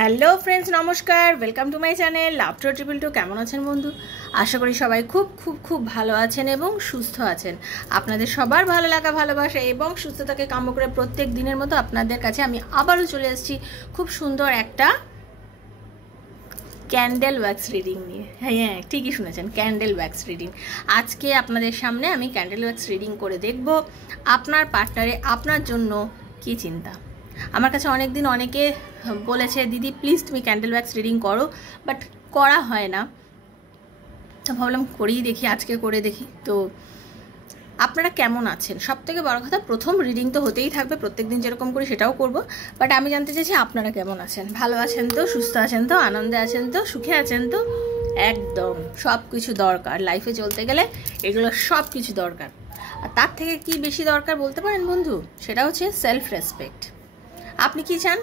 Hello friends, নমস্কার, welcome to my channel love to triple two. কেমন আছেন বন্ধু? আশা করি সবাই খুব খুব খুব ভালো আছেন এবং সুস্থ আছেন। আপনাদের সবার ভালো লাগা, ভালোবাসা এবং সুস্থতাকে কাম্য করে প্রত্যেক দিনের মতো আপনাদের কাছে আমি আবারও চলে এসেছি খুব সুন্দর একটা ক্যান্ডেল ওয়্যাক্স রিডিং নিয়ে। হ্যাঁ, ঠিকই শুনেছেন, ক্যান্ডেল ওয়্যাক্স রিডিং। আজকে আপনাদের সামনে আমি ক্যান্ডেল ওয়্যাক্স রিডিং করে দেখব আপনার পার্টনারে আপনার জন্য কী চিন্তা। আমার কাছে অনেক দিন অনেকে বলেছে, দিদি প্লিজ তুমি ক্যান্ডেল ওয়্যাক্স রিডিং করো, বাট করা হয় না। তো ভাবলাম করেই দেখি, আজকে করে দেখি। তো আপনারা কেমন আছেন? সব থেকে বড় কথা, প্রথম রিডিং তো হতেই থাকবে, প্রত্যেকদিন যেরকম করি সেটাও করব, বাট আমি জানতে চাইছি আপনারা কেমন আছেন, ভালো আছেন তো, সুস্থ আছেন তো, আনন্দে আছেন তো, সুখে আছেন তো? একদম সব কিছু দরকার লাইফে চলতে গেলে, এগুলো সব কিছু দরকার। আর তার থেকে কি বেশি দরকার বলতে পারেন বন্ধু? সেটা হচ্ছে সেলফ রেসপেক্ট। আপনি কি চান?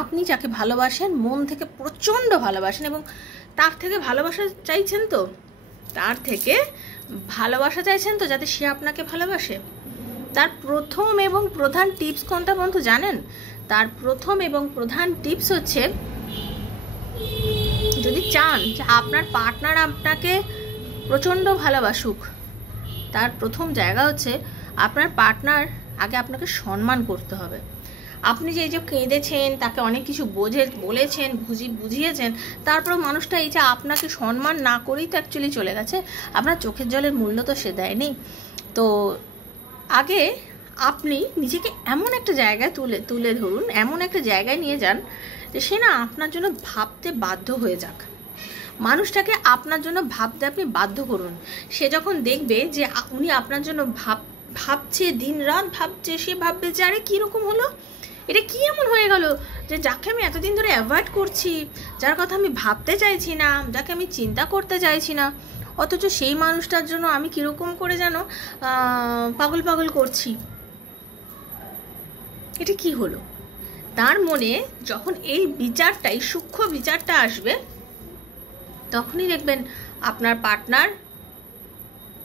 আপনি যাকে ভালোবাসেন, মন থেকে প্রচণ্ড ভালোবাসেন এবং তার থেকে ভালোবাসা চাইছেন তো, যাতে সে আপনাকে ভালোবাসে। তার প্রথম এবং প্রধান টিপস কোনটা বন্ধু জানেন? তার প্রথম এবং প্রধান টিপস হচ্ছে, যদি চান যে আপনার পার্টনার আপনাকে প্রচণ্ড ভালোবাসুক, তার প্রথম জায়গা হচ্ছে আপনার পার্টনার আগে আপনাকে সম্মান করতে হবে। আপনি যে কেঁদেছেন, তাকে অনেক কিছু বলেছেন, বুঝিয়েছেন, তারপর মানুষটা এই যে আপনাকে সম্মান না করেই তো অ্যাকচুয়ালি চলে গেছে, আপনার চোখের জলের মূল্য তো সে দেয়নি। তো আগে আপনি নিজেকে এমন একটা জায়গায় তুলে ধরুন, এমন একটা জায়গায় নিয়ে যান যে সে না আপনার জন্য ভাবতে বাধ্য হয়ে যাক। মানুষটাকে আপনার জন্য ভাবতে আপনি বাধ্য করুন। সে যখন দেখবে যে উনি আপনার জন্য ভাবছে, দিন রাত ভাবছে, সে ভাববে যে আরে কীরকম হলো, এটা কি এমন হয়ে গেল যে যাকে আমি এতদিন ধরে অ্যাভয়েড করছি, যার কথা আমি ভাবতে চাইছি না, যাকে আমি চিন্তা করতে চাইছি না, অথচ সেই মানুষটার জন্য আমি কীরকম করে যেন পাগল করছি। এটা কি হলো? তার মনে যখন এই সূক্ষ্ম বিচারটা আসবে, তখনই দেখবেন আপনার পার্টনার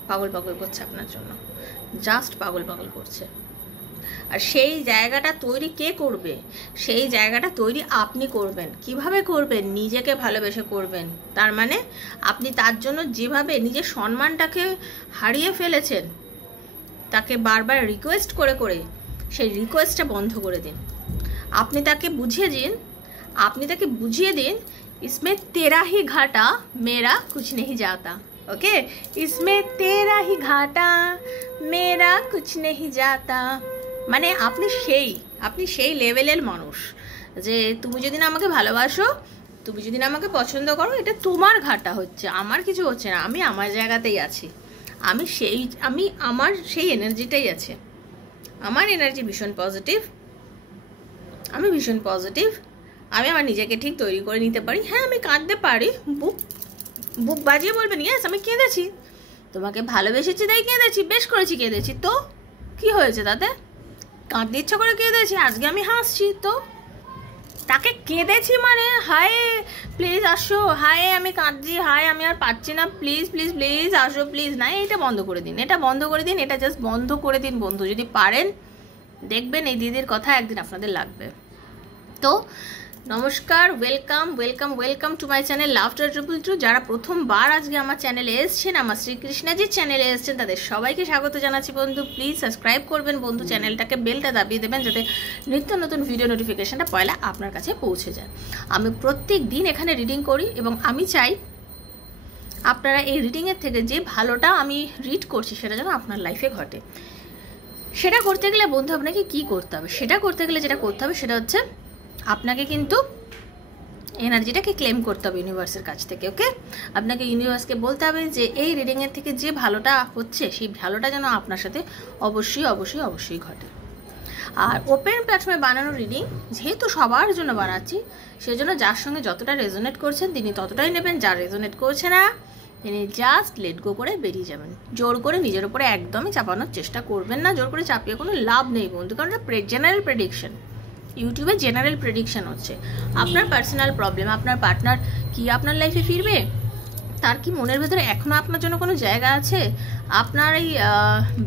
পাগল করছে আপনার জন্য, জাস্ট পাগল করছে। আর সেই জায়গাটা তৈরি কে করবে? সেই জায়গাটা তৈরি আপনি করবেন। কিভাবে করবেন? নিজেকে ভালোবেসে করবেন। তার মানে আপনি তার জন্য যেভাবে নিজের সম্মানটাকে হারিয়ে ফেলেছেন, তাকে বারবার রিকোয়েস্ট করে সেই রিকোয়েস্টটা বন্ধ করে দিন। আপনি তাকে বুঝিয়ে দিন, इसमें तेरा ही घाटा मेरा कुछ नहीं जाता। ओके, इसमें तेरा ही घाटा मेरा कुछ नहीं जाता। মানে আপনি সেই লেভেলের মানুষ যে তুমি যদি না আমাকে ভালোবাসো, তুমি যদি না আমাকে পছন্দ করো, এটা তোমার ঘাটা হচ্ছে, আমার কিছু হচ্ছে না। আমি আমার জায়গাতেই আছি, আমার সেই এনার্জিটাই আছে। আমার এনার্জি ভীষণ পজিটিভ, আমি আমার নিজেকে ঠিক তৈরি করে নিতে পারি। হ্যাঁ, আমি কাঁদতে পারি, বুক বাজিয়ে বলবেন ইয়েস আমি কেঁদেছি, তোমাকে ভালোবেসেছি তাই কেঁদেছি, বেশ করেছি কেঁদেছি, তো কি হয়েছে তাতে? কাঁদতে ইচ্ছা করে কেঁদেছি, আজকে আমি হাসছি, তো তাকে কেঁদেছি মানে হায় প্লিজ আসো, হায় আমি কাঁদছি, হায় আমি আর পাচ্ছি না, প্লিজ আসো, প্লিজ না, এটা বন্ধ করে দিন, এটা জাস্ট বন্ধ করে দিন বন্ধু। যদি পারেন, দেখবেন এই দিদির কথা একদিন আপনাদের লাগবে। তো নমস্কার, welcome to my channel love to triple two. যারা প্রথমবার আজকে আমার চ্যানেলে এসছেন, আমার শ্রীকৃষ্ণজির চ্যানেলে এসছেন, তাদের সবাইকে স্বাগত জানাচ্ছি বন্ধু। প্লিজ সাবস্ক্রাইব করবেন বন্ধু, চ্যানেলটাকে বেলটা দাবিয়ে দেবেন যাতে নিত্য নতুন ভিডিও নোটিফিকেশনটা পয়লা আপনার কাছে পৌঁছে যায়। আমি প্রত্যেক দিন এখানে রিডিং করি এবং আমি চাই আপনারা এই রিডিংয়ের থেকে যে ভালোটা আমি রিড করছি সেটা যেন আপনার লাইফে ঘটে। সেটা করতে গেলে বন্ধু আপনাকে কি করতে হবে? যেটা করতে হবে সেটা হচ্ছে আপনাকে কিন্তু এনার্জিটাকে ক্লেম করতে হবে ইউনিভার্সের কাছ থেকে। ওকে, আপনাকে ইউনিভার্সকে বলতে হবে যে এই রিডিংয়ের থেকে যে ভালোটা হচ্ছে, সেই ভালোটা যেন আপনার সাথে অবশ্যই ঘটে। আর ওপেন প্ল্যাটফর্মে বানানো রিডিং যেহেতু সবার জন্য বানাচ্ছি, সেজন্য যার সঙ্গে যতটা রেজোনেট করছেন তিনি ততটাই নেবেন, যার রেজোনেট করছে না তিনি জাস্ট লেট গো করে বেরিয়ে যাবেন। জোর করে নিজের উপরে একদমই চাপানোর চেষ্টা করবেন না, জোর করে চাপিয়ে কোনো লাভ নেই বন্ধু, কারণ এটা জেনারেল প্রেডিকশন, ইউটিউবে জেনারেল প্রেডিকশন হচ্ছে। আপনার পার্সোনাল প্রবলেম, আপনার পার্টনার কি আপনার লাইফে ফিরবে, তার কি মনের ভেতরে এখনও আপনার জন্য কোনো জায়গা আছে, আপনার এই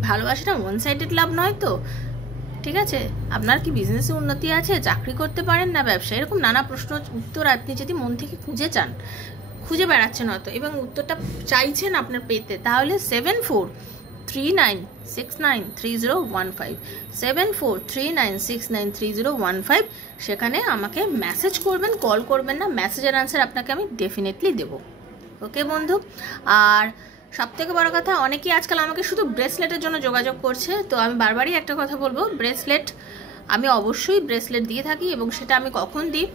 ভালোবাসাটা ওয়ান সাইডেড লাভ নয় তো, ঠিক আছে? আপনার কি বিজনেসে উন্নতি আছে, চাকরি করতে পারেন না ব্যবসা, এরকম নানা প্রশ্ন উত্তর আপনি যদি মন থেকে খুঁজে চান, খুঁজে বেড়াচ্ছেন হয়তো এবং উত্তরটা চাইছেন আপনার পেতে, তাহলে 7439693015 7439693015 সেখানে আমাকে মেসেজ করবেন, কল করবেন না, মেসেজের আনসার আপনাকে আমি ডেফিনেটলি দেবো। ওকে বন্ধু? আর সব থেকে বড় কথা, অনেকেই আজকাল আমাকে শুধু ব্রেসলেটের জন্য যোগাযোগ করছে। তো আমি বারবারই একটা কথা বলবো, ব্রেসলেট আমি অবশ্যই ব্রেসলেট দিয়ে থাকি এবং সেটা আমি কখন দিই,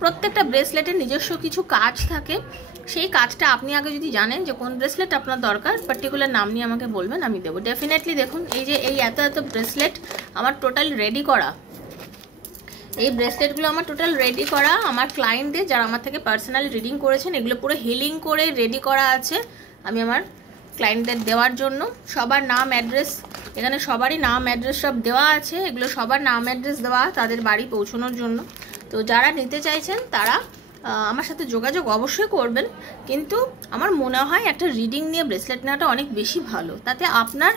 প্রত্যেকটা ব্রেসলেটের নিজস্ব কিছু কাজ থাকে, সেই কাজটা আপনি আগে যদি জানেন যে কোন ব্রেসলেট আপনার দরকার, পার্টিকুলার নাম নিয়ে আমাকে বলবেন, আমি দেবো ডেফিনেটলি। দেখুন এই যে এই এত ব্রেসলেট আমার টোটাল রেডি করা, এই ব্রেসলেটগুলো আমার টোটাল রেডি করা আমার ক্লায়েন্টদের যারা আমার থেকে পার্সোনালি রিডিং করেছেন, এগুলো পুরো হিলিং করে রেডি করা আছে আমি আমার ক্লায়েন্টদের দেওয়ার জন্য। সবার নাম অ্যাড্রেস, এখানে সবারই নাম অ্যাড্রেস সব দেওয়া আছে, এগুলো সবার নাম অ্যাড্রেস দেওয়া তাদের বাড়ি পৌঁছানোর জন্য। তো যারা নিতে চাইছেন তারা আমার সাথে যোগাযোগ অবশ্যই করবেন, কিন্তু আমার মনে হয় একটা রিডিং নিয়ে ব্রেসলেট নেওয়াটা অনেক বেশি ভালো, তাতে আপনার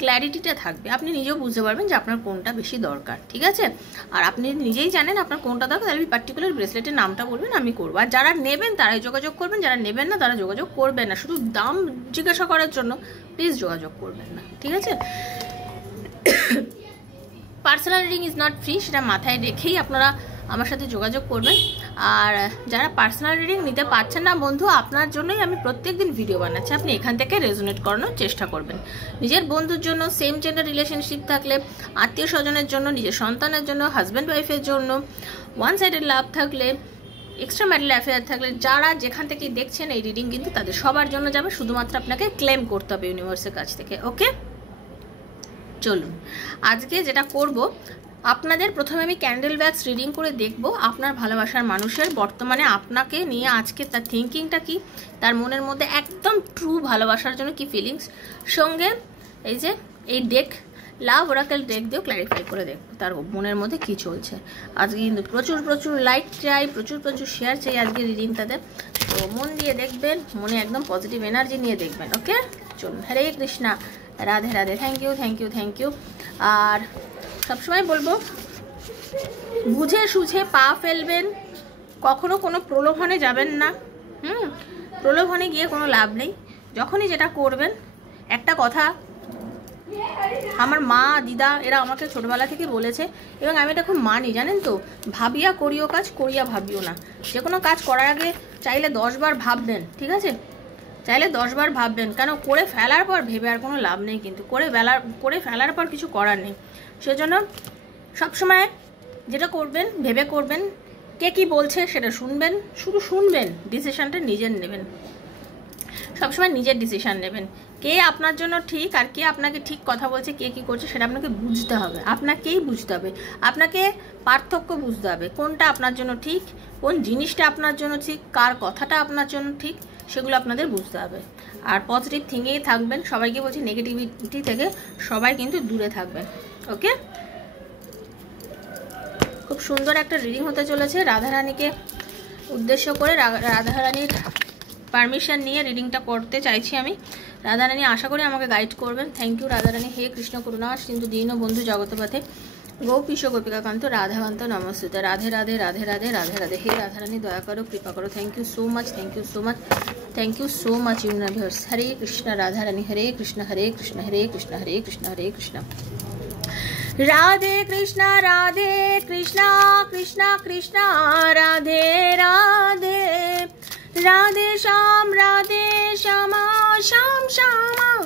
ক্ল্যারিটিটা থাকবে, আপনি নিজেও বুঝতে পারবেন যে আপনার কোনটা বেশি দরকার, ঠিক আছে? আর আপনি নিজেই জানেন আপনার কোনটা দরকার, তাহলে পার্টিকুলার ব্রেসলেটের নামটা বলবেন, আমি করবো। আর যারা নেবেন তারাই যোগাযোগ করবেন, যারা নেবেন না তারা যোগাযোগ করবেন না, শুধু দাম জিজ্ঞাসা করার জন্য প্লিজ যোগাযোগ করবেন না, ঠিক আছে? Personal reading is not free, সেটা মাথায় রেখেই আপনারা আমার সাথে যোগাযোগ করবেন। আর যারা পার্সোনাল রিডিং নিতে পারছেন না বন্ধু, আপনার জন্যই আমি প্রত্যেকদিন ভিডিও বানাচ্ছি, আপনি এখান থেকে রেজোনেট করানোর চেষ্টা করবেন। নিজের বন্ধুর জন্য, সেম জেন্ডার রিলেশনশিপ থাকলে, আত্মীয় স্বজনের জন্য, নিজের সন্তানের জন্য, হাজব্যান্ড ওয়াইফের জন্য, ওয়ান সাইডেড লাভ থাকলে, এক্সট্রা ম্যারিটাল অ্যাফেয়ার থাকলে, যারা যেখান থেকে দেখছেন এই রিডিং কিন্তু তাদের সবার জন্য যাবে, শুধুমাত্র আপনাকে ক্লেম করতে হবে ইউনিভার্সের কাছ থেকে। ওকে, চলুন আজকে যেটা করব, আপনাদের প্রথমে আমি ক্যান্ডেল ব্যাগস রিডিং করে দেখব আপনার ভালোবাসার মানুষের বর্তমানে আপনাকে নিয়ে আজকে তার থিঙ্কিংটা কি, তার মনের মধ্যে একদম ট্রু ভালোবাসার জন্য কি ফিলিংস, সঙ্গে এই যে এই ডেক লাভ ওরাকেল ডেক দিয়েও ক্ল্যারিফাই করে দেখব তার মনের মধ্যে কি চলছে। আজকে কিন্তু প্রচুর লাইক চাই, প্রচুর শেয়ার চাই আজকে রিডিংটাতে। তো মন দিয়ে দেখবেন, মনে একদম পজিটিভ এনার্জি নিয়ে দেখবেন। ওকে, চলুন। হরে কৃষ্ণা, রাধে রাধে। Thank you. আর সবসময় বলবো, বুঝে সুঝে পা ফেলবেন, কখনো কোনো প্রলোভনে যাবেন না। প্রলোভনে গিয়ে কোনো লাভ নেই। যখনই যেটা করবেন, একটা কথা আমার মা দিদা এরা আমাকে ছোটবেলা থেকে বলেছে এবং আমি এটা খুব মানি, জানেন তো, ভাবিয়া করিও কাজ, করিয়া ভাবিও না। যে কোনো কাজ করার আগে চাইলে 10 বার ভাববেন, ঠিক আছে? চাইলে 10 বার ভাববেন, কেন করে ফেলার পর ভেবে আর কোনো লাভ নেই, কিন্তু করে ফেলার পর কিছু করার নেই। সেজন্য সবসময় যেটা করবেন ভেবে করবেন, কে কি বলছে সেটা শুনবেন, শুধু শুনবেন, ডিসিশনটা নিজের নেবেন, সবসময় নিজের ডিসিশন নেবেন। কে আপনার জন্য ঠিক আর কে আপনাকে ঠিক কথা বলছে, কে কি করছে সেটা আপনাকে বুঝতে হবে, আপনাকেই বুঝতে হবে, আপনাকে পার্থক্য বুঝতে হবে, কোনটা আপনার জন্য ঠিক, কোন জিনিসটা আপনার জন্য ঠিক, কার কথাটা আপনার জন্য ঠিক, সেগুলো আপনাদের বুঝতে হবে। আর পজিটিভ থিঙ্কেই থাকবেন। সবাইকে বলছি নেগেটিভিটি থেকে সবাই কিন্তু দূরে থাকবেন। ওকে, খুব সুন্দর একটা রিডিং হতে চলেছে। রাধারানীকে উদ্দেশ্য করে, রাধারানীর পারমিশন নিয়ে রিডিংটা করতে চাইছি আমি। রাধারানী আশা করি আমাকে গাইড করবেন। Thank you Radharani. হে কৃষ্ণ করুণা সিন্ধু দীন বন্ধু জগতপথে গোপীশ গোপিকাকান্ত রাধাকান্ত নমস্তুতে। রাধে রাধে রাধে রাধে রাধে রাধে। হে রাধারানী দয়া করো, কৃপা করো। Thank you so much, universe. Hare Krishna Radharani, Hare Krishna Hare Krishna Hare Krishna Hare Krishna Hare Krishna, Radhe Krishna Krishna Krishna Radhe Radhe, Radhe Shyam Shyam Shyam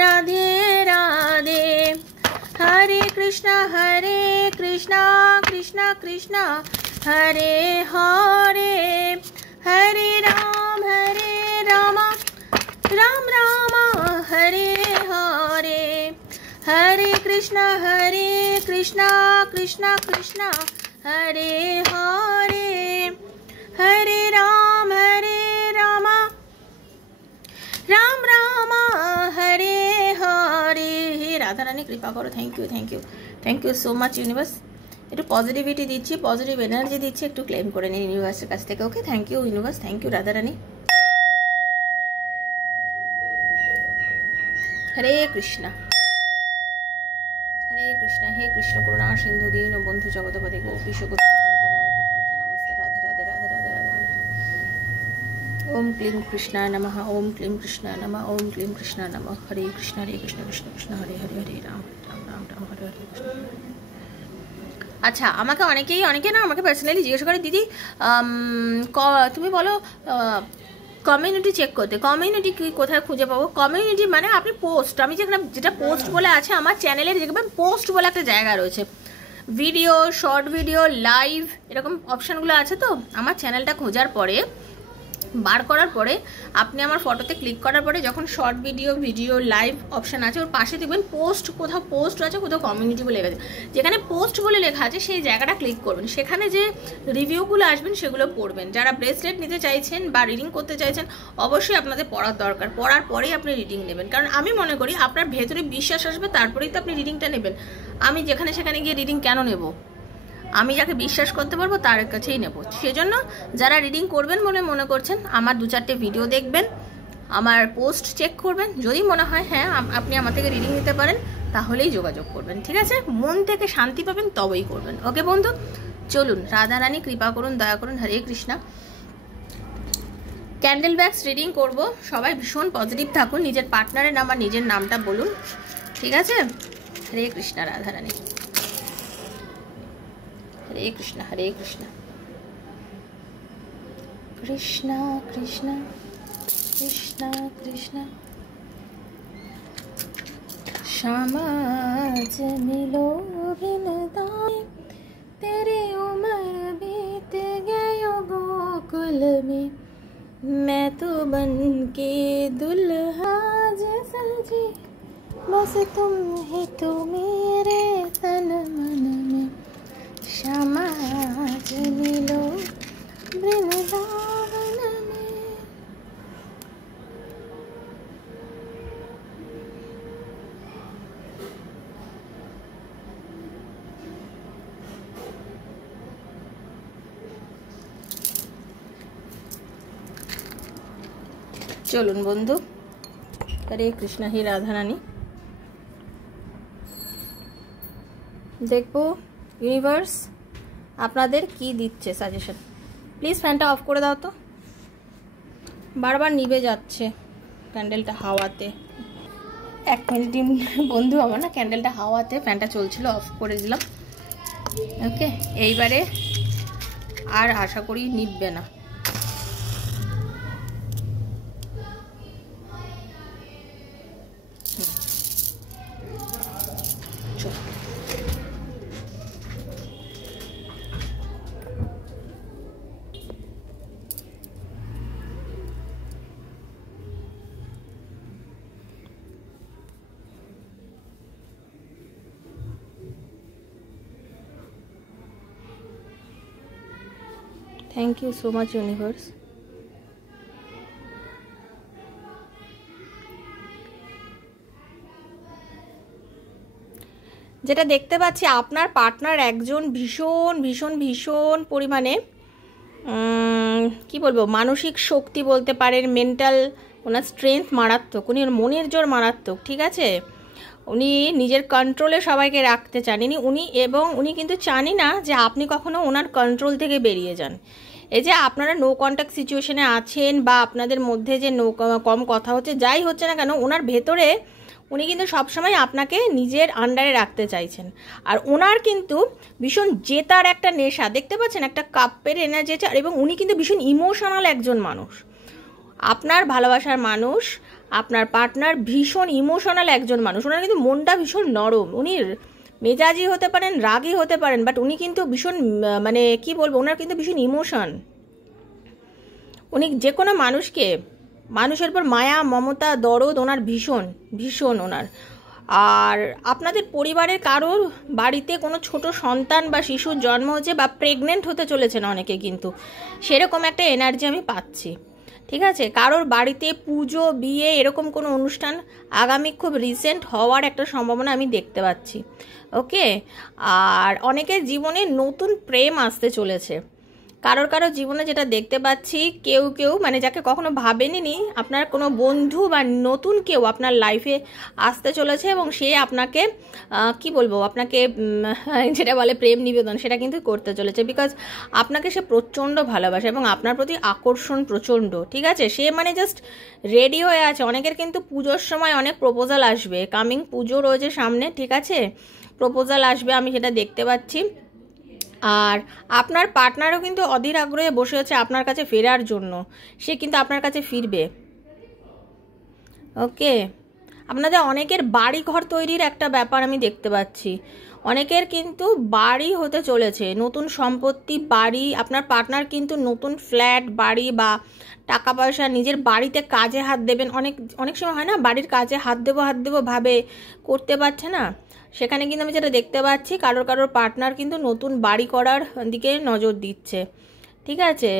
Radhe Radhe. Hare Krishna Krishna Krishna Hare Hare, Hare Ram Ram Ram Hare Hare, Hare Krishna Krishna Krishna Hare Hare, Hare Ram Ram Ram Hare Hare. হে রাধারানী কৃপা করো। Thank you so much universe. একটু পজিটিভিটি দিচ্ছি, পজিটিভ এনার্জি দিচ্ছি, একটু ক্লেম করে নিন ইউনিভার্সের কাছ থেকে। Okay, thank you universe, thank you Radharani. Hare Krishna হে কৃষ্ণ করুণা সিন্ধু দীন বন্ধু জগৎপতি গোপীশ গোপীকান্ত রাধা কান্ত নমস্তে রাধে রাধে রাধে রাধে রাধে। ओम क्लीं कृष्णाय नमः, ओम क्लीं कृष्णाय नमः, ओम क्लीं कृष्णाय नमः। हरे कृष्ण कृष्ण कृष्ण हरे हरे हरे राम राम राम राम हरे हरे कृष्ण। আচ্ছা, আমাকে অনেকে না আমাকে পার্সোনালি জিজ্ঞেস করে, দিদি তুমি বলো কমিউনিটি চেক করতে, কমিউনিটি কি কোথায় খুঁজে পাবো? কমিউনিটি মানে আপনি পোস্ট, আমি যেটা পোস্ট বলে আছে আমার চ্যানেলের, দেখবেন পোস্ট বলে একটা জায়গা রয়েছে, ভিডিও, শর্ট ভিডিও, লাইভ, এরকম অপশানগুলো আছে। তো আমার চ্যানেলটা খোঁজার পরে, বার করার পরে, আপনি আমার ফটোতে ক্লিক করার পরে যখন শর্ট ভিডিও লাইভ অপশান আছে, ওর পাশে দেখবেন পোস্ট, কোথাও পোস্ট আছে, কোথাও কমিউনিটি বলে লেখা আছে। যেখানে পোস্ট বলে লেখা আছে সেই জায়গাটা ক্লিক করবেন, সেখানে যে রিভিউগুলো আসবেন সেগুলো পড়বেন। যারা ব্রেসলেট নিতে চাইছেন বা রিডিং করতে চাইছেন, অবশ্যই আপনাদের পড়ার দরকার, পড়ার পরেই আপনি রিডিং নেবেন। কারণ আমি মনে করি আপনার ভেতরে বিশ্বাস আসবে, তারপরেই তো আপনি রিডিংটা নেবেন। আমি যেখানে সেখানে গিয়ে রিডিং কেন নেব? আমি যাকে বিশ্বাস করতে পারবো তার কাছেই নেব। সেজন্য যারা রিডিং করবেন বলে মনে করছেন, আমার 2-4টে ভিডিও দেখবেন, আমার পোস্ট চেক করবেন, যদি মনে হয় হ্যাঁ আপনি আমার থেকে রিডিং নিতে পারেন, তাহলেই যোগাযোগ করবেন। ঠিক আছে? মন থেকে শান্তি পাবেন তবেই করবেন। ওকে বন্ধু, চলুন, রাধা রানী কৃপা করুন, দয়া করুন, হরে কৃষ্ণা। ক্যান্ডেল ব্যাগস রিডিং করব। সবাই ভীষণ পজিটিভ থাকুন, নিজের পার্টনারের নাম আর নিজের নামটা বলুন। ঠিক আছে? হরে কৃষ্ণা, রাধা রানী। हरे कृष्ण कृष्ण कृष्ण कृष्ण कृष्ण। समाज मिलो बिन दाए, तेरी उम्र बीत गयो गोकुल में, मैं तो बन के दुल्हा सजी, बस तुम ही तो मेरे तन मन में, समाज मिलो वृंदावन में। চলুন বন্ধু, হরে কৃষ্ণ, হে রাধা রানী। দেখবো ইউনিভার্স আপনাদের কি দিচ্ছে সাজেশন। প্লিজ ফ্যানটা অফ করে দাও তো, বারবার নিভে যাচ্ছে ক্যান্ডেলটা হাওয়াতে। 1 মিনিট বন্ধু, আমার না ক্যান্ডেলটা হাওয়াতে, ফ্যানটা চলছিল, অফ করে দিলাম। ওকে, এইবারে আর আশা করি নিভবে না। Thank you so much universe। যেটা দেখতে পাচ্ছি, আপনার পার্টনার একজন ভীষণ ভীষণ ভীষণ পরিমাণে কি বলবো, মানসিক শক্তি বলতে পারেন, মেন্টাল, ওনার স্ট্রেংথ মারাত্মক, উনি মনের জোর মারাত্মক। ঠিক আছে? উনি নিজের কন্ট্রোলে সবাইকে রাখতে চান উনি কিন্তু চানই না যে আপনি কখনো ওনার কন্ট্রোল থেকে বেরিয়ে যান। এই যে আপনারা নো কন্ট্যাক্ট সিচুয়েশনে আছেন বা আপনাদের মধ্যে যে কম কথা হচ্ছে, যাই হচ্ছে না কেন, ওনার ভেতরে উনি কিন্তু সবসময় আপনাকে নিজের আন্ডারে রাখতে চাইছেন। আর ওনার কিন্তু ভীষণ জেতার একটা নেশা, দেখতে পাচ্ছেন, একটা কাপের এনার্জি আছে। এবং উনি কিন্তু ভীষণ ইমোশনাল একজন মানুষ, আপনার ভালোবাসার মানুষ, আপনার পার্টনার ভীষণ ইমোশনাল একজন মানুষ। ওনার কিন্তু মনটা ভীষণ নরম, উনি মেজাজি হতে পারেন, রাগী হতে পারেন, বাট উনি কিন্তু ভীষণ মানে কি বলবো, ওনার কিন্তু ভীষণ ইমোশন। উনি যে কোনো মানুষের পর মায়া, মমতা, দরদ ওনার ভীষণ ভীষণ ওনার। আর আপনাদের পরিবারের কারোর বাড়িতে কোনো ছোট সন্তান বা শিশুর জন্ম হচ্ছে বা প্রেগনেন্ট হতে চলেছে না অনেকে, কিন্তু সেরকম একটা এনার্জি আমি পাচ্ছি। ঠিক আছে? কারোর বাড়িতে পুজো, বিয়ে, এরকম কোনো অনুষ্ঠান আগামী খুব রিসেন্ট হওয়ার একটা সম্ভাবনা আমি দেখতে পাচ্ছি। ওকে, আর অনেকের জীবনে নতুন প্রেম আসতে চলেছে। কারোর কারোর জীবনে যেটা দেখতে পাচ্ছি, কেউ কেউ মানে যাকে কখনো ভাবেনি, আপনার কোনো বন্ধু বা নতুন কেউ আপনার লাইফে আসতে চলেছে এবং সে আপনাকে কি বলবো, আপনাকে যেটা বলে প্রেম নিবেদন, সেটা কিন্তু করতে চলেছে। বিকজ আপনাকে সে প্রচণ্ড ভালোবাসে এবং আপনার প্রতি আকর্ষণ প্রচণ্ড, ঠিক আছে। সে মানে জাস্ট রেডি হয়ে আছে। অনেকের কিন্তু পুজোর সময় অনেক প্রপোজাল আসবে, কামিং পুজো রয়েছে সামনে, ঠিক আছে, প্রপোজাল আসবে, আমি সেটা দেখতে পাচ্ছি। আর আপনার পার্টনারও কিন্তু অধীর আগ্রহে বসে আছে আপনার কাছে ফেরার জন্য, সে কিন্তু আপনার কাছে ফিরবে। ওকে, আপনাদের অনেকের বাড়ি ঘর তৈরির একটা ব্যাপার আমি দেখতে পাচ্ছি। অনেকের কিন্তু বাড়ি হতে চলেছে, নতুন সম্পত্তি, বাড়ি। আপনার পার্টনার কিন্তু নতুন ফ্ল্যাট, বাড়ি বা টাকা পয়সা, নিজের বাড়িতে কাজে হাত দেবেন। অনেক সময় হয় না, বাড়ির কাজে হাত দেবো ভাবে করতে পারছে না, সেখানে কিন্তু আমি যেটা দেখতে পাচ্ছি, কারোর পার্টনার কিন্তু নতুন বাড়ি করার দিকে নজর দিচ্ছে, ঠিক আছে।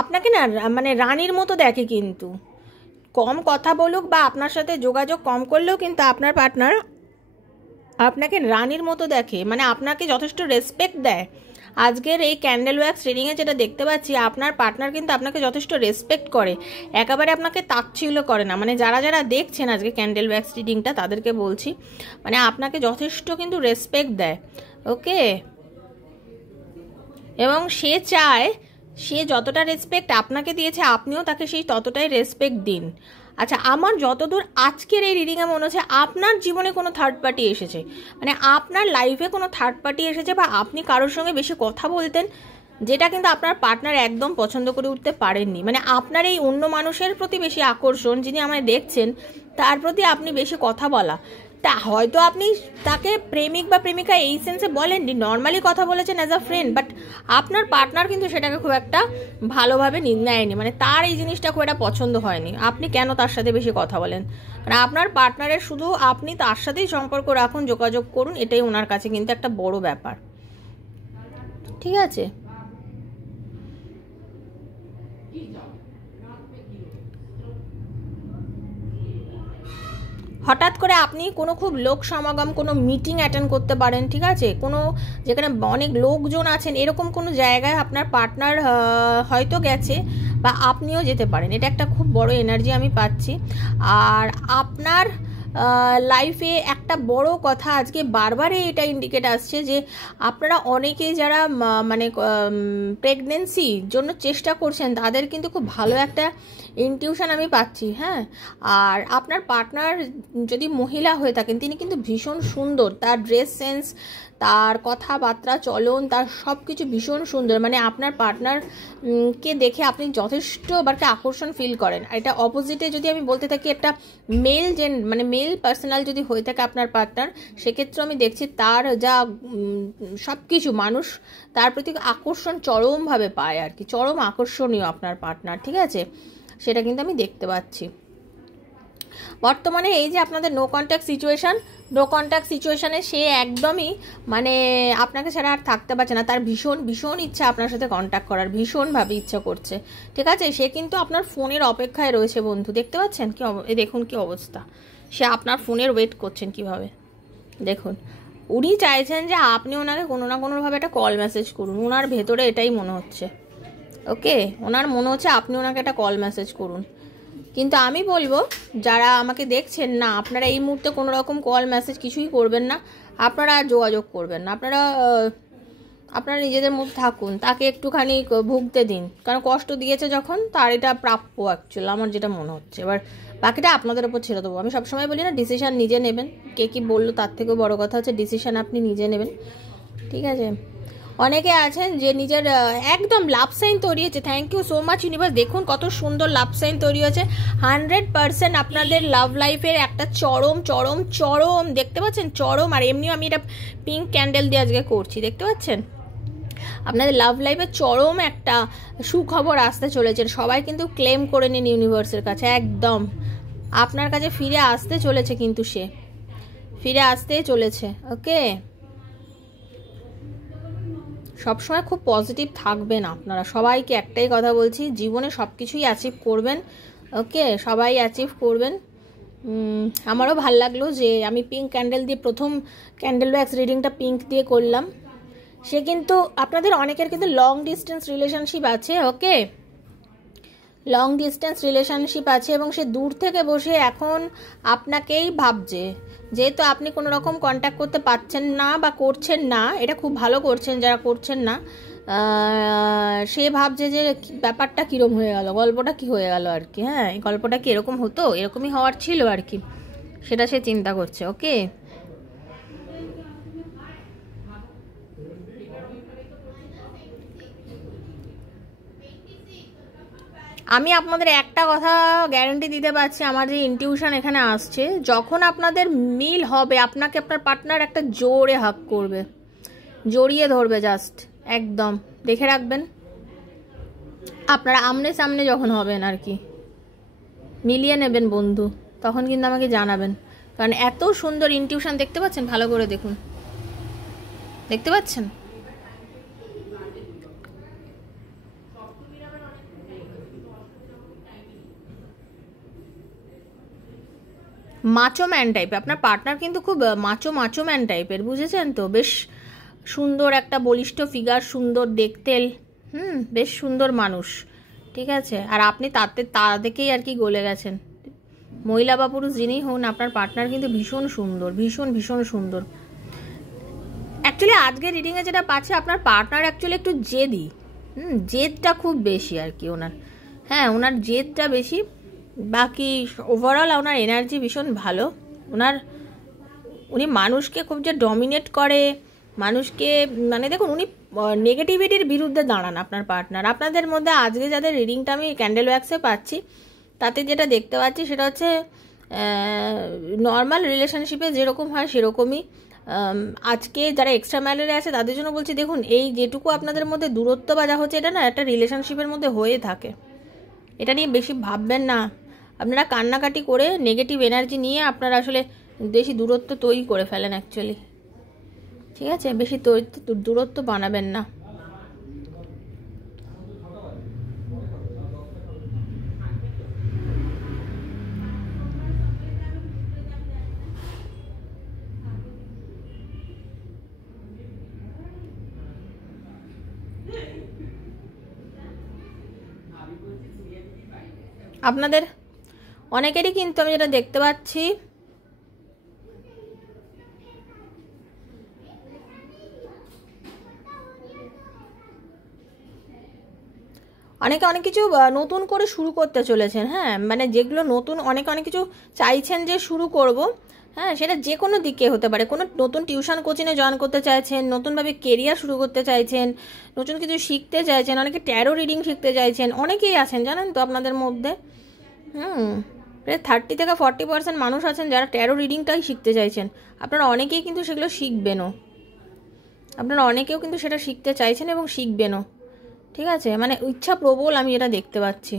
আপনাকে না মানে রানীর মতো দেখে, কিন্তু কম কথা বলুক বা আপনার সাথে যোগাযোগ কম করলেও কিন্তু আপনার পার্টনার আপনাকে রানীর মতো দেখে, মানে আপনাকে যথেষ্ট রেসপেক্ট দেয়। আজকের এই ক্যান্ডেল ওয়্যাক্স রিডিংয়ে যেটা দেখতে পাচ্ছি, আপনার পার্টনার কিন্তু আপনাকে যথেষ্ট রেসপেক্ট করে, একেবারে আপনাকে তাচ্ছিল্য করে না। মানে যারা যারা দেখছেন আজকে ক্যান্ডেল ওয়্যাক্স রিডিংটা, তাদেরকে বলছি, মানে আপনাকে যথেষ্ট কিন্তু রেসপেক্ট দেয়। ওকে, এবং সে চায়, সে যতটা রেসপেক্ট আপনাকে দিয়েছে, আপনিও তাকে সেই ততটাই রেসপেক্ট দিন। আচ্ছা, আমার যতদূর আজকের এই রিডিংয়ে মনে হচ্ছে আপনার জীবনে কোনো থার্ড পার্টি এসেছে, মানে আপনার লাইফে কোনো থার্ড পার্টি এসেছে, বা আপনি কারোর সঙ্গে বেশি কথা বলতেন, যেটা কিন্তু আপনার পার্টনার একদম পছন্দ করে উঠতে পারেননি। মানে আপনার এই অন্য মানুষের প্রতি বেশি আকর্ষণ, যিনি আমায় দেখছেন তার প্রতি আপনি বেশি কথা বলা, তা হয়তো আপনি তাকে প্রেমিক বা প্রেমিকা এই সেন্সে বলেননি, নর্মালি কথা বলেছেন অ্যাজ আ ফ্রেন্ড, বাট আপনার পার্টনার কিন্তু সেটাকে খুব একটা ভালোভাবে নেয়নি। মানে তার এই জিনিসটা খুব একটা পছন্দ হয়নি, আপনি কেন তার সাথে বেশি কথা বলেন। মানে আপনার পার্টনারের শুধু আপনি তার সাথেই সম্পর্ক রাখুন, যোগাযোগ করুন, এটাই ওনার কাছে কিন্তু একটা বড় ব্যাপার, ঠিক আছে। হঠাৎ করে আপনি কোনো খুব লোক সমাগম, কোনো মিটিং অ্যাটেন্ড করতে পারেন, ঠিক আছে, কোনো যেখানে অনেক লোকজন আছেন, এরকম কোনো জায়গায় আপনার পার্টনার হয়তো গেছে, বা আপনিও যেতে পারেন। এটা একটা খুব বড় এনার্জি আমি পাচ্ছি। আর আপনার লাইফে একটা বড় কথা আজকে বারবারই এটা ইন্ডিকেট আসছে, যে আপনারা অনেকেই যারা মানে প্রেগনেন্সির জন্য চেষ্টা করছেন, তাদের কিন্তু খুব ভালো একটা ইনটিউশন আমি পাচ্ছি, হ্যাঁ। আর আপনার পার্টনার যদি মহিলা হয়ে থাকেন, তিনি কিন্তু ভীষণ সুন্দর, তার ড্রেস সেন্স, তার কথাবার্তা, চলন, তার সব কিছু ভীষণ সুন্দর। মানে আপনার পার্টনার কে দেখে আপনি যথেষ্ট বারকে আকর্ষণ ফিল করেন। আর এটা অপোজিটে যদি আমি বলতে থাকি, একটা মেল মানে মেল পার্সোনাল যদি হয়ে থাকে আপনার পার্টনার, সেক্ষেত্রে আমি দেখছি তার যা সব কিছু, মানুষ তার প্রতি আকর্ষণ চরমভাবে পায় আর কি, চরম আকর্ষণীয় আপনার পার্টনার, ঠিক আছে, সেটা কিন্তু আমি দেখতে পাচ্ছি। বর্তমানে এই যে আপনাদের নো কন্ট্যাক্ট সিচুয়েশানে সে একদমই মানে আপনাকে ছাড়া আর থাকতে পারছে না, তার ভীষণ ভীষণ ইচ্ছা আপনার সাথে কন্ট্যাক্ট করার, ভীষণভাবে ইচ্ছা করছে, ঠিক আছে। সে কিন্তু আপনার ফোনের অপেক্ষায় রয়েছে বন্ধু, দেখতে পাচ্ছেন কি, দেখুন কি অবস্থা, সে আপনার ফোনের ওয়েট করছেন কিভাবে, দেখুন। উনি চাইছেন যে আপনি ওনাকে কোনো না কোনোভাবে একটা কল মেসেজ করুন, ওনার ভেতরে এটাই মনে হচ্ছে। ওকে, ওনার মনে হচ্ছে আপনি ওনাকে একটা কল মেসেজ করুন। কিন্তু আমি বলবো, যারা আমাকে দেখছেন না, আপনারা এই মুহূর্তে কোনো রকম কল মেসেজ কিছুই করবেন না, আপনারা যোগাযোগ করবেন না, আপনারা নিজেদের মধ্যে থাকুন, তাকে একটুখানি ভুগতে দিন, কারণ কষ্ট দিয়েছে যখন, তার এটা প্রাপ্য অ্যাকচুয়ালি, আমার যেটা মনে হচ্ছে। এবার বাকিটা আপনাদের উপর ছেড়ে দেবো। আমি সবসময় বলি না, ডিসিশান নিজে নেবেন, কে কী বললো তার থেকেও বড় কথা হচ্ছে ডিসিশান আপনি নিজে নেবেন, ঠিক আছে। অনেকে আছেন যে নিজের একদম লাভ সাইন তৈরি হয়েছে, thank you so much universe, দেখুন কত সুন্দর লাভ সাইন তৈরি হয়েছে। 100% আপনাদের লাভ লাইফের একটা চরম চরম চরম দেখতে পাচ্ছেন, চরম। আর এমনিও আমি এটা পিঙ্ক ক্যান্ডেল দিয়ে আজকে করছি, দেখতে পাচ্ছেন, আপনাদের লাভ লাইফে চরম একটা সুখবর আসতে চলেছে। সবাই কিন্তু ক্লেম করে নিন ইউনিভার্সের কাছে, একদম আপনার কাছে ফিরে আসতে চলেছে, কিন্তু সে ফিরে আসতেই চলেছে। ওকে, সবসময় খুব পজিটিভ থাকবেন আপনারা। সবাইকে একটাই কথা বলছি, জীবনে সব কিছুই অ্যাচিভ করবেন, ওকে? সবাই অ্যাচিভ করবেন। আমারও ভাল লাগলো যে আমি পিঙ্ক ক্যান্ডেল দিয়ে প্রথম ক্যান্ডেল ওয়্যাক্স রিডিংটা পিঙ্ক দিয়ে করলাম। সে কিন্তু আপনাদের অনেকের কিন্তু লং ডিস্টেন্স রিলেশনশিপ আছে, ওকে? লং ডিস্টেন্স রিলেশনশিপ আছে এবং সে দূর থেকে বসে এখন আপনাকেই ভাবছে। যেহেতু আপনি কোনো রকম কন্ট্যাক্ট করতে পারছেন না বা করছেন না, এটা খুব ভালো করছেন যারা করছেন না, সে ভাবছে যে ব্যাপারটা কীরকম হয়ে গেল, গল্পটা কি হয়ে গেল আর কি। হ্যাঁ, এই গল্পটা কি এরকম হতো, এরকমই হওয়ার ছিল আর কি, সেটা সে চিন্তা করছে, ওকে? আমি আপনাদের একটা কথা গ্যারান্টি দিতে পারছি, আমার যে ইনটিউশন এখানে আসছে, যখন আপনাদের মিল হবে আপনাকে আপনার পার্টনার একটা জোরে হাগ করবে, জড়িয়ে ধরবে, জাস্ট একদম দেখে রাখবেন। আপনারা আমনে সামনে যখন হবেন আর কি, মিলিয়ে নেবেন বন্ধু, তখন কিন্তু আমাকে জানাবেন। কারণ এত সুন্দর ইনটিউশন, দেখতে পাচ্ছেন? ভালো করে দেখুন, দেখতে পাচ্ছেন? মাচো ম্যান টাইপের আপনার পার্টনার, কিন্তু খুব মাচো ম্যান টাইপের, বুঝেছেন তো? বেশ সুন্দর একটা বলিষ্ঠ ফিগার, সুন্দর দেখতে, বেশ সুন্দর মানুষ, ঠিক আছে? আর আপনি তা দেখেই আর কি গলে গেছেন। মহিলা বা পুরুষ যিনিই হন, আপনার পার্টনার কিন্তু ভীষণ সুন্দর, ভীষণ ভীষণ সুন্দর। অ্যাকচুয়ালি আজকের রিডিংয়ে যেটা পাচ্ছে, আপনার পার্টনার অ্যাকচুয়ালি একটু জেদি, জেদটা খুব বেশি আর কি ওনার। হ্যাঁ, ওনার জেদটা বেশি, বাকি ওভারঅল ওনার এনার্জি ভীষণ ভালো। উনি মানুষকে খুব যে ডমিনেট করে, মানুষকে, মানে দেখুন উনি নেগেটিভিটির বিরুদ্ধে দাঁড়ান আপনার পার্টনার। আপনাদের মধ্যে আজকে যাদের রিডিংটা আমি ক্যান্ডেল ওয়্যাক্সে পাচ্ছি, তাতে যেটা দেখতে পাচ্ছি সেটা হচ্ছে নর্মাল রিলেশনশিপে যেরকম হয় সেরকমই। আজকে যারা এক্সট্রা ম্যারিডে আছে তাদের জন্য বলছি, দেখুন এই যেটুকু আপনাদের মধ্যে দূরত্ব বা যা হচ্ছে, এটা না একটা রিলেশনশিপের মধ্যে হয়ে থাকে, এটা নিয়ে বেশি ভাববেন না। আপনারা কান্নাকাটি করে নেগেটিভ এনার্জি নিয়ে আপনারা আসলে বেশি দূরত্ব তৈরি করে ফেলেন অ্যাকচুয়ালি, ঠিক আছে? বেশি দূরত্ব বানাবেন না। আপনাদের অনেকেরই কিন্তু আমি যেটা দেখতে পাচ্ছি, অনেকে অনেক কিছু নতুন করে শুরু করতে চলেছেন। হ্যাঁ, মানে যেগুলো নতুন, অনেকে অনেক কিছু চাইছেন যে শুরু করব, হ্যাঁ, সেটা যে কোনো দিকে হতে পারে। কোনো নতুন টিউশন কোচিংয়ে জয়েন করতে চাইছেন, নতুনভাবে কেরিয়ার শুরু করতে চাইছেন, নতুন কিছু শিখতে চাইছেন, অনেকে ট্যারো রিডিং শিখতে চাইছেন, অনেকেই আছেন জানেন তো আপনাদের মধ্যে। প্রায় 30 থেকে 40% মানুষ আছেন যারা ট্যারো রিডিংটাই শিখতে চাইছেন। আপনারা অনেকেই কিন্তু সেগুলো শিখবেনও, আপনারা অনেকেও কিন্তু সেটা শিখতে চাইছেন এবং শিখবেনও, ঠিক আছে? মানে ইচ্ছা প্রবল আমি এটা দেখতে পাচ্ছি।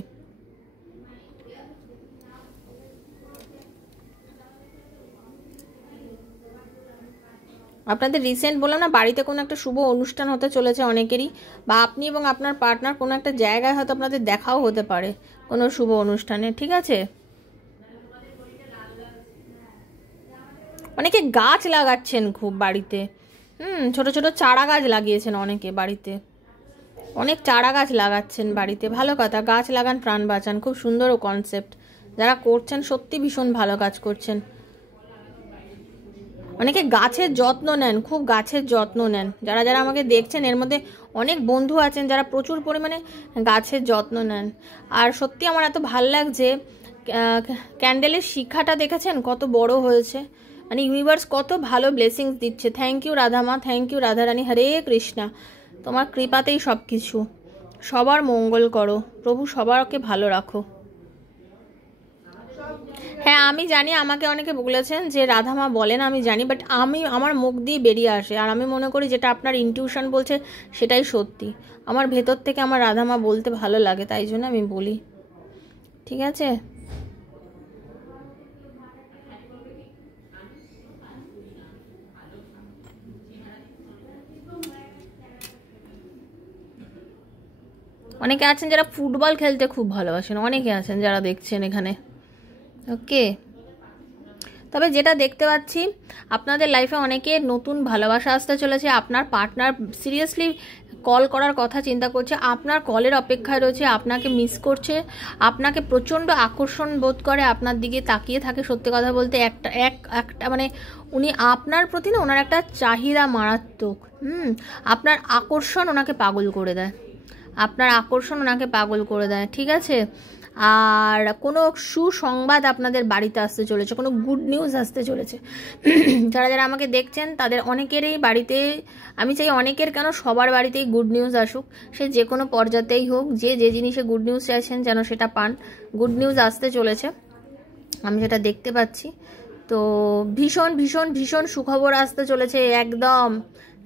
আপনাদের রিসেন্ট বললাম না, বাড়িতে কোনো একটা শুভ অনুষ্ঠান হতে চলেছে অনেকেরই, বা আপনি এবং আপনার পার্টনার কোনো একটা জায়গায় হয়তো আপনাদের দেখাও হতে পারে কোনো শুভ অনুষ্ঠানে, ঠিক আছে? অনেকে গাছ লাগাচ্ছেন খুব বাড়িতে, ছোট ছোট চারা গাছ লাগিয়েছেন অনেকে বাড়িতে, অনেক চারা গাছ লাগাচ্ছেন বাড়িতে, ভালো কথা। গাছ লাগান প্রাণ বাঁচান, খুব সুন্দর কনসেপ্ট। যারা করছেন সত্যি ভীষণ ভালো কাজ করছেন। অনেকে গাছের যত্ন নেন, খুব গাছের যত্ন নেন। যারা যারা আমাকে দেখছেন এর মধ্যে অনেক বন্ধু আছেন যারা প্রচুর পরিমাণে গাছের যত্ন নেন। আর সত্যি আমার এত ভাল লাগছে, ক্যান্ডেলের শিখাটা দেখেছেন কত বড় হয়েছে, মানে ইউনিভার্স কত ভালো ব্লেসিংস দিচ্ছে। থ্যাংক ইউ রাধামা, থ্যাংক ইউ রাধারানী, হরে কৃষ্ণা। তোমার কৃপাতেই সব কিছু, সবার মঙ্গল করো প্রভু, সবারকে ভালো রাখো। হ্যাঁ আমি জানি, আমাকে অনেকে বলেছেন যে রাধামা বলেন, আমি জানি, বাট আমার মুখ দিয়ে বেরিয়ে আসে, আর আমি মনে করি যেটা আপনার ইনটিউশন বলছে সেটাই সত্যি। আমার ভেতর থেকে আমার রাধামা বলতে ভালো লাগে, তাই জন্য আমি বলি, ঠিক আছে? অনেকে আছেন যারা ফুটবল খেলতে খুব ভালোবাসেন, অনেকে আছেন যারা দেখছেন এখানে। ওকে, তবে যেটা দেখতে পাচ্ছি আপনাদের লাইফে অনেকে নতুন ভালোবাসা আসতে চলেছে। আপনার পার্টনার সিরিয়াসলি কল করার কথা চিন্তা করছে, আপনার কলের অপেক্ষায় রয়েছে, আপনাকে মিস করছে, আপনাকে প্রচণ্ড আকর্ষণ বোধ করে, আপনার দিকে তাকিয়ে থাকে। সত্যি কথা বলতে একটা মানে উনি আপনার প্রতি না ওনার একটা চাহিদা মারাত্মক। আপনার আকর্ষণ ওনাকে পাগল করে দেয়, আপনার আকর্ষণ ওনাকে পাগল করে দেয়, ঠিক আছে। আর কোনো সুসংবাদ আপনাদের বাড়িতে আসতে চলেছে, কোনো গুড নিউজ আসতে চলেছে। যারা যারা আমাকে দেখছেন তাদের অনেকেরই বাড়িতে, আমি চাই অনেকের কেন সবার বাড়িতেই গুড নিউজ আসুক, সে যে কোনো পর্যাতেই হোক, যে যে জিনিসে গুড নিউজ চাইছেন যেন সেটা পান। গুড নিউজ আসতে চলেছে আমি যেটা দেখতে পাচ্ছি। তো ভীষণ ভীষণ ভীষণ সুখবর আসতে চলেছে, একদম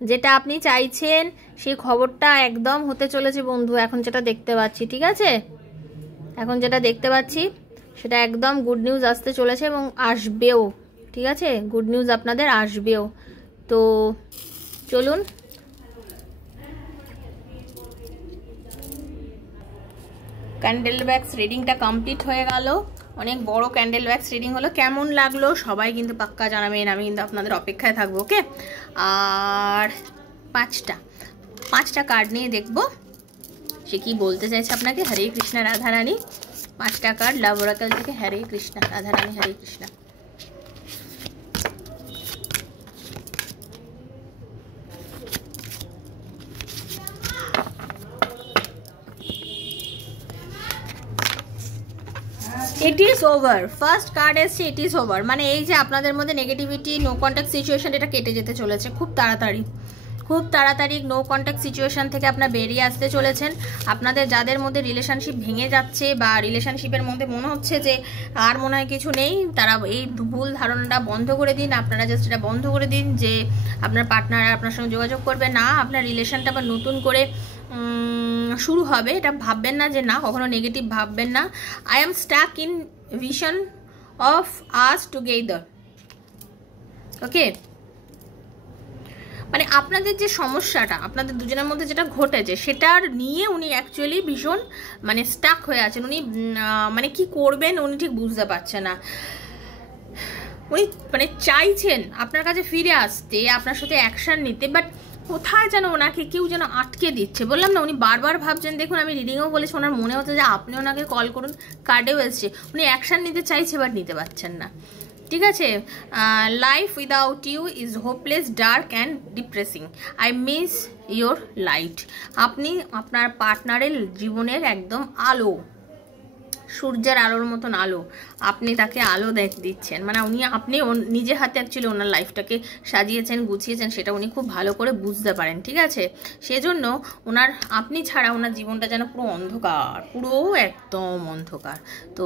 যেটা আপনি চাইছেন সেই খবরটা একদম হতে চলেছে বন্ধু। এখন যেটা দেখতে পাচ্ছি, ঠিক আছে, এখন যেটা দেখতে পাচ্ছি সেটা একদম গুড নিউজ আসতে চলেছে এবং আসবেও, ঠিক আছে, গুড নিউজ আপনাদের আসবেও। তো চলুন ক্যান্ডেল ওয়্যাক্স রিডিংটা কমপ্লিট হয়ে গেল, অনেক বড় ক্যান্ডেল ওয়্যাক্স রিডিং হলো। কেমন লাগলো সবাই কিন্তু পাক্কা জানাবেন, আমি কিন্তু আপনাদের অপেক্ষায় থাকবো। ওকে, আর পাঁচটা কার্ড নিয়ে দেখবো সে কি বলতে চাইছে আপনাকে। হরে কৃষ্ণা রাধারানী, 5টা কার্ড লাভ ওরাকেল থেকে। Hare Krishna Radharani, Hare Krishna. It is over, first card এসছে ইট ইজ ওভার, মানে এই যে আপনাদের মধ্যে নেগেটিভিটি, নো কন্ট্যাক্ট সিচুয়েশন, এটা কেটে যেতে চলেছে খুব তাড়াতাড়ি, খুব তাড়াতাড়ি নো কন্ট্যাক্ট সিচুয়েশন থেকে আপনারা বেরিয়ে আসতে চলেছেন। আপনাদের যাদের মধ্যে রিলেশনশিপ ভেঙে যাচ্ছে বা রিলেশনশিপের মধ্যে মনে হচ্ছে যে আর মনে হয় কিছু নেই, তারা এই ভুল ধারণাটা বন্ধ করে দিন। আপনারা জাস্ট এটা বন্ধ করে দিন যে আপনার পার্টনার আপনার সঙ্গে যোগাযোগ করবে না, আপনার রিলেশনটা আবার নতুন করে শুরু হবে, এটা ভাববেন না যে না, কখনো নেগেটিভ ভাববেন না। I am stuck in vision of us together. Okay, মানে আপনাদের যে সমস্যাটা আপনাদের দুজনের মধ্যে যেটা ঘটেছে সেটার নিয়ে উনি অ্যাকচুয়ালি ভীষণ মানে স্টাক হয়ে আছেন। উনি মানে কি করবেন উনি ঠিক বুঝতে পারছেন না। উনি মানে চাইছেন আপনার কাছে ফিরে আসতে, আপনার সাথে অ্যাকশন নিতে, বাট কোথায় যেন ওনাকে কেউ যেন আটকে দিচ্ছে। বললাম না, উনি বারবার ভাবছেন। দেখুন আমি রিডিংও বলেছি, ওনার মনে হচ্ছে যে আপনি ওনাকে কল করুন, কার্ডেও এসছে, উনি অ্যাকশন নিতে চাইছে বাট নিতে পারছেন না, ঠিক আছে। Life without you is hopeless, dark and depressing, I miss your light. আপনি আপনার পার্টনারের জীবনের একদম আলো, সূর্যের আলোর মতন আলো, আপনি তাকে আলো দিচ্ছেন। মানে আপনি নিজে হাতে অ্যাকচুয়ালি ওনার লাইফটাকে সাজিয়েছেন, গুছিয়েছেন, সেটা উনি খুব ভালো করে বুঝতে পারেন, ঠিক আছে। সেজন্য আপনি ছাড়া ওনার জীবনটা যেন পুরো অন্ধকার, পুরো একদম অন্ধকার। তো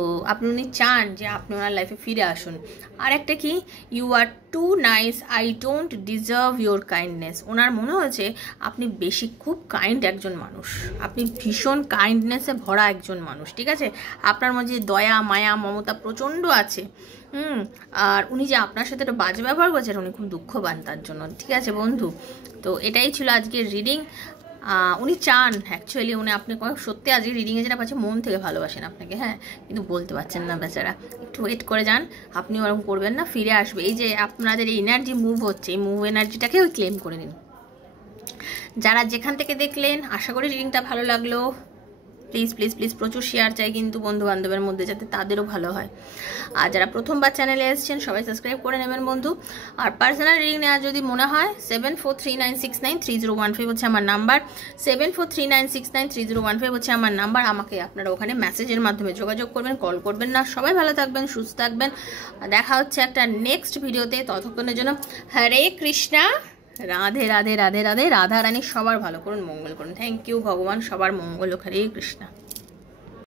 উনি চান যে আপনি ওনার লাইফে ফিরে আসুন। আর একটা কি, you are too nice, I don't deserve your kindness. ওনার মনে হয়েছে আপনি খুব কাইন্ড একজন মানুষ, আপনি ভীষণ কাইন্ডনেসে ভরা একজন মানুষ, ঠিক আছে। আপনার মধ্যে দয়া মায়া মমতা প্রচণ্ড আছে। আর উনি যে আপনার সাথে একটা বাজে ব্যবহার করছেন, উনি খুব দুঃখবান তার জন্য, ঠিক আছে বন্ধু। তো এটাই ছিল আজকের রিডিং। উনি চান অ্যাকচুয়ালি আপনি সত্যি আজকে রিডিংয়ে যেটা পাচ্ছেন মন থেকে ভালোবাসেন আপনাকে, হ্যাঁ, কিন্তু বলতে পারছেন না বেচারা। একটু ওয়েট করে যান, আপনি ওরকম করবেন না, ফিরে আসবে। এই যে আপনাদের এই এনার্জি মুভ হচ্ছে, এই মুভ এনার্জিটাকে ক্লেম করে নিন। যারা যেখান থেকে দেখলেন, আশা করি রিডিংটা ভালো লাগলো। প্লিজ প্লিজ প্লিজ প্রচুর শেয়ার চাই কিন্তু বন্ধু বান্ধবের মধ্যে, যাতে তাদেরও ভালো হয়। আর যারা প্রথমবার চ্যানেলে এসেছেন সবাই সাবস্ক্রাইব করে নেবেন বন্ধু। আর পার্সোনাল রিডিং নেওয়ার যদি মনে হয় 7439693015 হচ্ছে আমার নাম্বার, 7439693015 হচ্ছে আমার নাম্বার। আমাকে আপনারা ওখানে মেসেজের মাধ্যমে যোগাযোগ করবেন, কল করবেন না। সবাই ভালো থাকবেন, সুস্থ থাকবেন। দেখা হচ্ছে একটা নেক্সট ভিডিওতে, ততক্ষণের জন্য হরে কৃষ্ণা, রাধে রাধে রাধে রাধে। রাধা রানী সবার ভালো করুন, মঙ্গল করুন। থ্যাংক ইউ ভগবান, সবার মঙ্গল হোক। হরে কৃষ্ণা।